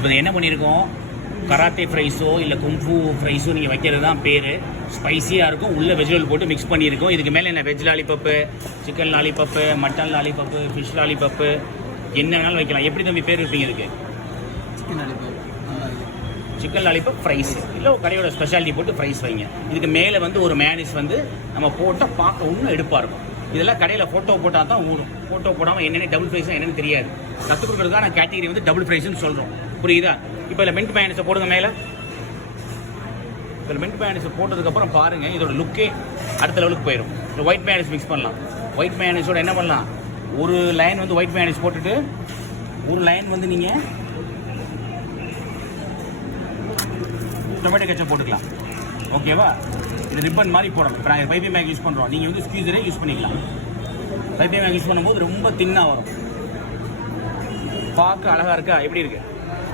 இப்போ என்ன பண்ணியிருக்கோம், கராத்தே ஃப்ரைஸோ இல்லை கும்ஃபு ஃப்ரைஸோ நீங்கள் வைக்கிறது தான் பேர். ஸ்பைஸியாக இருக்கும், உள்ளே வெஜிடபிள் போட்டு மிக்ஸ் பண்ணியிருக்கோம். இதுக்கு மேலே என்ன veg lollipop, chicken lollipop, mutton lollipop, fish lollipop, என்ன வேணாலும் வைக்கலாம். எப்படி தம்பி பேர் வைப்பீங்க இதுக்கு? சிக்கன் லாலிபப் ஃப்ரைஸ் இல்லை கடையோட ஸ்பெஷாலிட்டி போட்டு ஃப்ரைஸ் வைங்க. இதுக்கு மேலே வந்து ஒரு மேனிஸ் வந்து நம்ம போட்டால் பார்க்க இன்னும் எடுப்பாக இருக்கும். இதெல்லாம் கடையில் ஃபோட்டோ போட்டால் தான் ஊடும். ஃபோட்டோ போடாமல் என்னென்ன டபுள் ஃப்ரைஸ் என்னென்னு தெரியாது. கற்றுக் கொடுக்குறதுக்கான கேட்டகரி வந்து டபுள் ஃப்ரைஸ்ன்னு சொல்கிறோம். புரியுதா? இப்போ இல்லை மின்ட் மேனிஸை போடுங்க மேலே. இப்போ மின்ட் மேனிஸை போட்டதுக்கப்புறம் பாருங்கள், இதோட லுக்கே அடுத்த லெவலுக்கு போயிடும். இப்போ ஒயிட் மேனிஸ் மிக்ஸ் பண்ணலாம். ஒயிட் மேனிஸோட என்ன பண்ணலாம், ஒரு லைன் வந்து ஒயிட் மேனிஸ் போட்டுட்டு ஒரு லைன் வந்து நீங்கள் டொமேட்டோ கெச்சப் போட்டுக்கலாம். ஓகேவா? இது ரிப்பன் மாதிரி போடணும். இப்போ நாங்கள் பைப்பி மேக் யூஸ் பண்ணுறோம், நீங்கள் வந்து ஸ்க்வீஸரே யூஸ் பண்ணிக்கலாம். பைப்பி மேக் யூஸ் பண்ணும்போது ரொம்ப தின்னாக வரும். பார்க்க அழகாக இருக்கா? எப்படி இருக்குது?